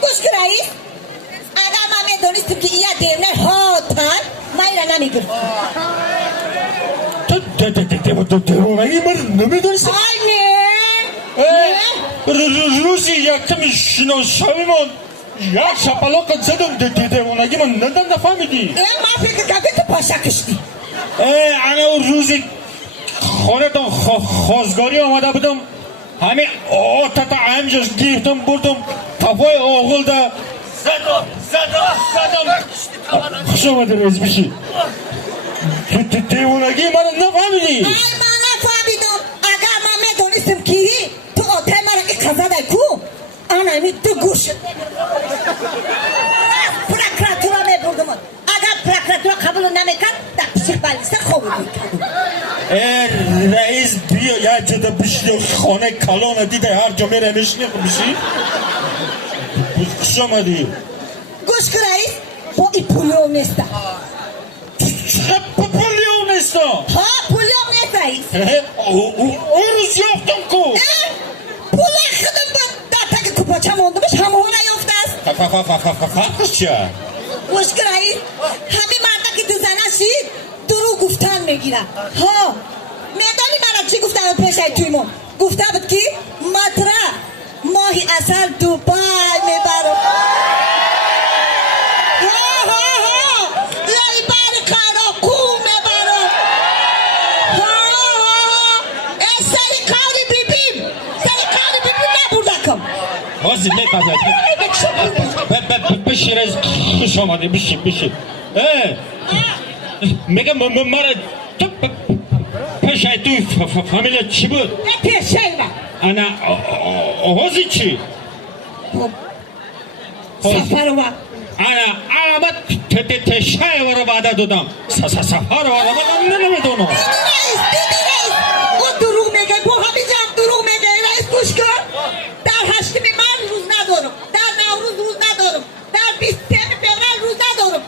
گوش کن رئیس، اگر من میدونستم که این دیونه هاتن من ایره نمیگرم. تو دیوانگی من نمیدونستم. روزی یکمی شناساییمون یک شپلاق زدم دیوانگی من نفهمیدی. من فکر کردم تو پاشا کشتی. انا روزی خانتان خواستگاری آمده بودم همین آتتا همجاش گرفتم بردم تفای آغل ده زدم خوش آمده رئیس بشی. دیوانگی من نفهمیدی. من نفهمیدم. اگر من میدونستم که تو آتای من که قضا کو انا امی تو گوشت پراکراتورا میبردم. اگر پراکراتورا قبول نمیکرد در پیش بالیستا خوب میکردم. رئیس بیا یا جدا بشی خانه کلان دیده هر جا میره نشنی بشی. خوش آمدی. گوش کن رئیس، با این پولیوم نیسته. چه پولیوم نیسته؟ ها پولیوم نیست رئیس. اون روز یافتم کو پولی خودم در تک کوپاچه مانده باش همه نیافته است. فرقش چیه؟ گوش کن رئیس، همه مرده که تو زنشی درو گفتن میگیره. ها میدانی مرد چی گفتن پیش توی ما؟ گفته بود که مطرح ماهی اصل دوبای میبرم. بازی نکازد بشی رئیس خوش آمده بشی میگم مرا پیشه توی فامیل چی بود؟ پیشه من انا حوزی چی؟ سفر و انا آمد تشه ورا بعد دادم سفر ورا بعد نمیدونم. دیدی رئیس اون دروغ میگه، با همین جمع دروغ میگه. رئیس گوش کن، در 8 ماه روز ندارم، در نوروز روز ندارم، در 23 فوریه روز ندارم.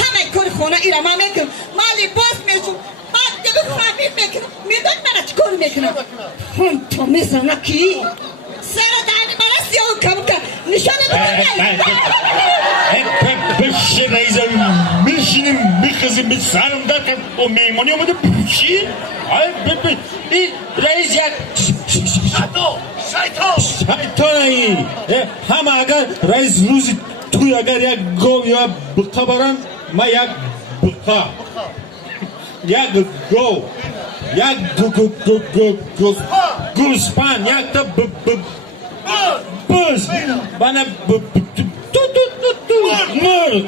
همه کار خونه ایره من میکنم. من لباس میشم، من جبه خمیر میکنم. میدونی من چی کار میکنم؟ هم تو میزنه کی؟ سر دهنی من سیاه کم کن نشانه بکنم. بشه رئیس میشینیم میخزیم به سرم در که با میمانی آمده بچی؟ این رئیس یک شیطانایی. همه اگر رئیس روزی توی اگر یک گو یا بقا برن ما یک بقا یک گو یک گوسپن یک تا بز بنا مرد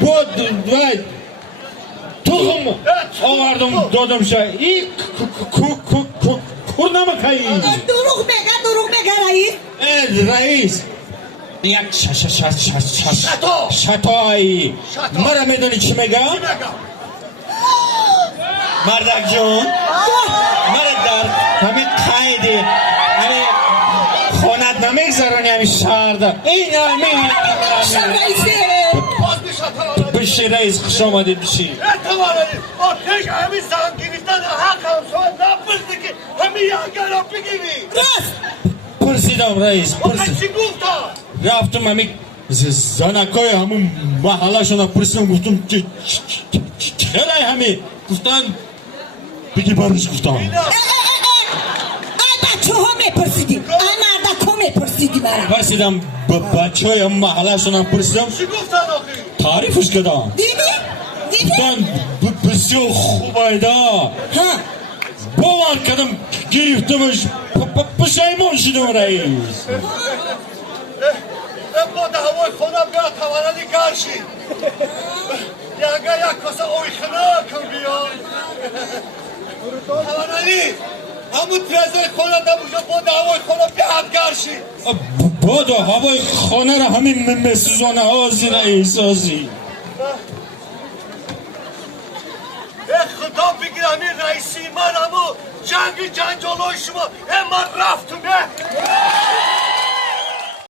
بود وای توهم آوردم دادم شای این کور نمکایی. دروغ میگه رئیس یک شتایی مرا میدونی چی میگه؟ مردک جون مرد در همین قیدی همین خونت نمیگذرانی همین شهر ده این همین بشی رئیس خوش آمدید بشی. آتش همین زنگیریستان حق هم سوال نپرسی که همین یانگر رو بگیری. راست پرسیدم رئیس چی گفتم؟ رفتم همین زنکای همون محله شون پرسیدم گفتم چرا همین گفتن بگی برش گفتم. ای بچه ها میپرسیدی، ای مرده که میپرسیدی برم پرسیدم بچه های همون محله شون پرسیدم چی گفتن آخی؟ تعریفش کردم. دیدی؟ گفتن بسیار خوبه دا باور کردم گرفتمش پشیمان شدم رئیس. با هوای خودم بیا توانانی گرشی یک کاسه اوی خنا کن بیا توانانی همون ترزای خودم نموشه با هوای خودم بیا هم گرشی با هوای خانه را همین مسوزانه آزی رئیس آزی. خدا بگیر همین رئیسی من همون جنگ جنجالای شما من رفتم